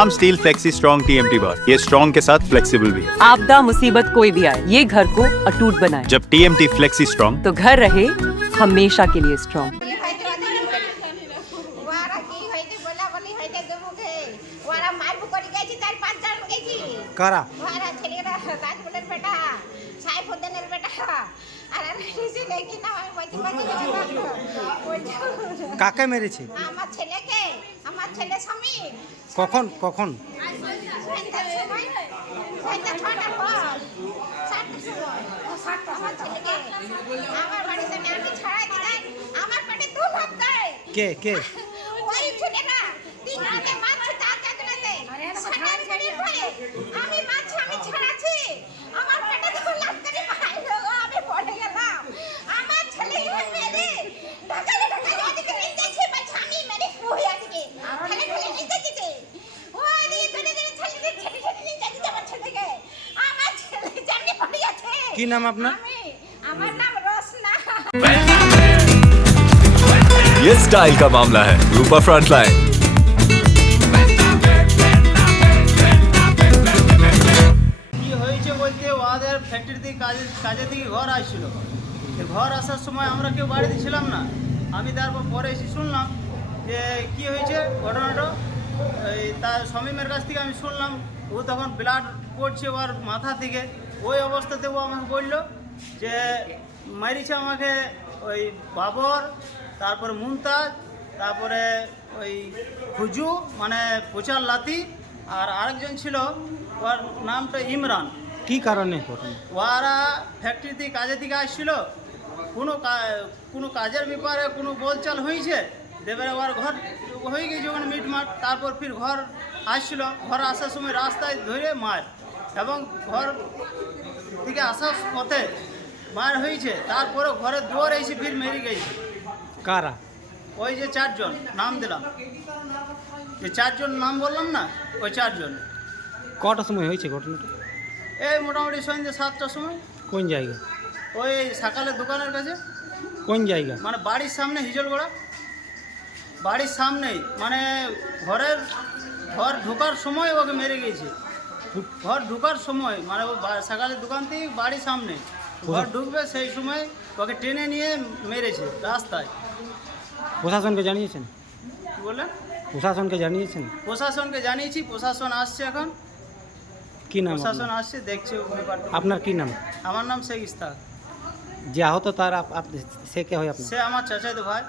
नाम steel flexi strong TMT बार, ये strong के साथ फ्लेक्सिबल भी है। आपदा मुसीबत कोई भी आए, ये घर को अटूट बनाए। जब टीएमटी फ्लेक्सी स्ट्रॉन्ग तो घर रहे हमेशा के लिए स्ट्रॉन्ग। কারা কাকে মেরেছে? আমার ছেলেকে, আমার ছেলে স্বামী কখন কখন? আমার বাড়িতে আমি ছাড়াই দিলাই, আমার পেটে দুধ ভাত দেয়। কে কে? ওই ছেলেরা তিন রাতে মাছ তার কাজনাতে সাড়ে ছড়িয়ে পড়ে আমি মাছ আমি ছাড়াছি, আমার পেটে দুধ লাভ করে পাইলো, আমি পড়ে গেলাম। আমার ছেলে মেরে ঢাকালে ওদিকে নিতেছে, ভাই স্বামী মেরে শুয়ে আছে ছেলে নিতে দিতে, ওই দিয়ে ধরে ধরে ছেলে নিতে দিতে আমার ছেলেকে। আমার ছেলে জানি পড়ে আছে। কি নাম আপনার? আমার নাম রসনা। ये स्टाइल का मामला है। रूपा फ्रंटलाइन। কি হয়েছে বলতে ওদের ফ্যাক্টরি থেকে কাজে থেকে ঘর আসছিল, ঘর আসার সময় আমরা কেউ বাড়িতে ছিলাম না। আমি তারপর পরে এসে শুনলাম যে কি হয়েছে ঘটনাটা। তার স্বামীমের কাছ থেকে আমি শুনলাম ও তখন ব্লাড পড়ছে ওর মাথা থেকে। ওই অবস্থাতে ও আমাকে বলল যে মারিছে আমাকে ওই বাবর, তারপরে মুমতাজ, তারপরে ওই খুজু মানে পোচার লাতি, আর আরেকজন ছিল ওর নামটা ইমরান। কি কারণে ঘটনা? ওরা ফ্যাক্টরিতে কাজের দিকে আসছিল, কোনো কাজের ব্যাপারে কোনো বলচাল হয়েছে, দেবের ওর ঘর হয়ে গেছে ওখানে মিটমাট। তারপর ফির ঘর আসছিল, ঘর আসার সময় রাস্তায় ধরে মার, এবং ঘর থেকে আসার পথে মার হয়েছে। তারপরে ঘরের দুয়ার এসে ফির মেরে গেছে। কারা? ওই যে চারজন নাম দিলাম, যে চারজন নাম বললাম না, ওই চারজন। কটার সময় হয়েছে ঘটনাটা? এই মোটামুটি সন্ধ্যে 7টার সময়। কোন জায়গা? ওই সকালে দোকানের কাছে, কোন জায়গা? মানে বাড়ির সামনে হিজলগোড়া, বাড়ির সামনেই, মানে ঘর ঢোকার সময় ওকে মেরে গেছে। ঘর ঢোকার সময় মানে ও সকালে দোকান থেকে বাড়ির সামনে ঘর ঢুকবে সেই সময় ওকে টেনে নিয়ে মেরেছে রাস্তায়। প্রশাসনকে জানিয়েছেন? কি বললেন? প্রশাসনকে জানিয়েছেন? প্রশাসনকে জানিয়েছি, প্রশাসন আসছে এখন। কি নাম প্রশাসন আপনার? আসছে, দেখছে ব্যাপারটা। আপনার কি নাম? আমার নাম শেখ ইস্তাক। যে আহত তার সে কে হয় আপনার? সে আমার চাচাতো ভাই।